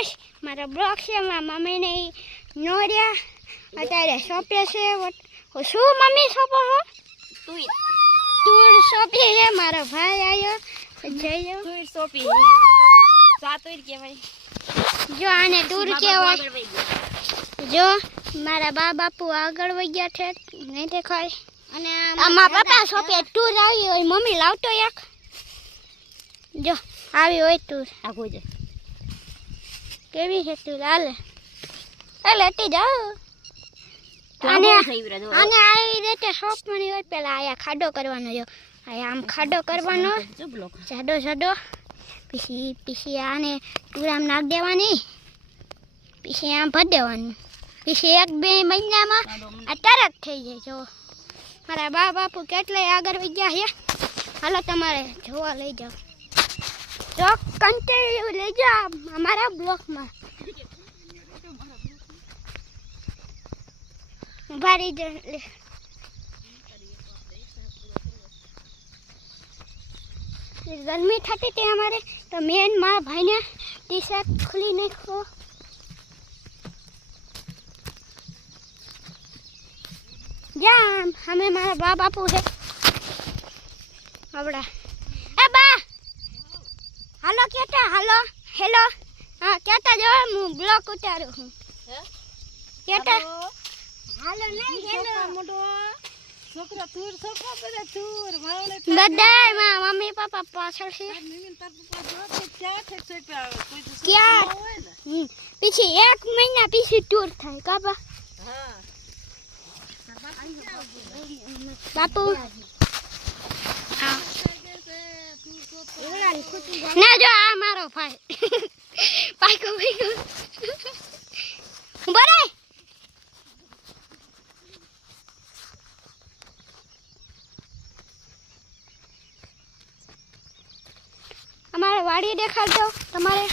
Guys મારો blog છે મારા મમ્મીને નો રહ્યા. અત્યારે સોંપે છે શું મમ્મી સોંપો હો તુઈ. તું સોંપી છે મારો ભાઈ આવ્યો જઈ સોપી કહેવાય. જો આને દૂર ગયા. જો મારા બા બાપુ આગળ વહી ગયા છે નહીં દેખાય. અને આમાં પપ્પા સોંપે ટૂર આવી હોય મમ્મી લાવતો એક. જો આવી હોય ટૂર આગું જાય કેવી છે તું હાલે એ લેટી જાઓ આને આને. આને આવી રીતે સોંપવાની હોય પેલા આયા ખાડો કરવાનો જો. આયા આમ ખાડો કરવાનો. જાડો જાડો. પછી પછી આને ટૂરામ નાખ દેવાની. પછી આમ ભર દેવાનું. પછી એક બે મહિનામાં આ તરત થઈ જાય જો. મારા બા બાપુ કેટલાય આગળ વહી ગયા છે. હાલો તમારે જોવા લઈ જાઓ. તો કન્ટિન્યુ લઈ જાઓ અમારા બ્લોકમાં. ભારી જ. ગરમી થતી હતી અમારે, તો મેન મારા ભાઈને ટી શર્ટ ખોલી નાખો. જામ અમે મારા બા બાપુ છે. બા હાલો કેટા હાલો હેલો. હા કેટા જો હું બ્લોક ઉતારું હું? કેટા? હાલો. નહીં હેલો. છોકરા તુર છોકરો બધા તુર મારો બધાયમાં મમ્મી પપ્પા પાછળ છે. મમ્મી તાર પપ્પા જો તે ક્યાં કોઈ તો હમ. પછી એક મહિના પછી ટૂર થાય કાબા. હા. બાપુ હા. ના જો આ મારો ભાઈ. પાકો ભાઈ બરાય અમારે વાડી દેખાડજો તમારે.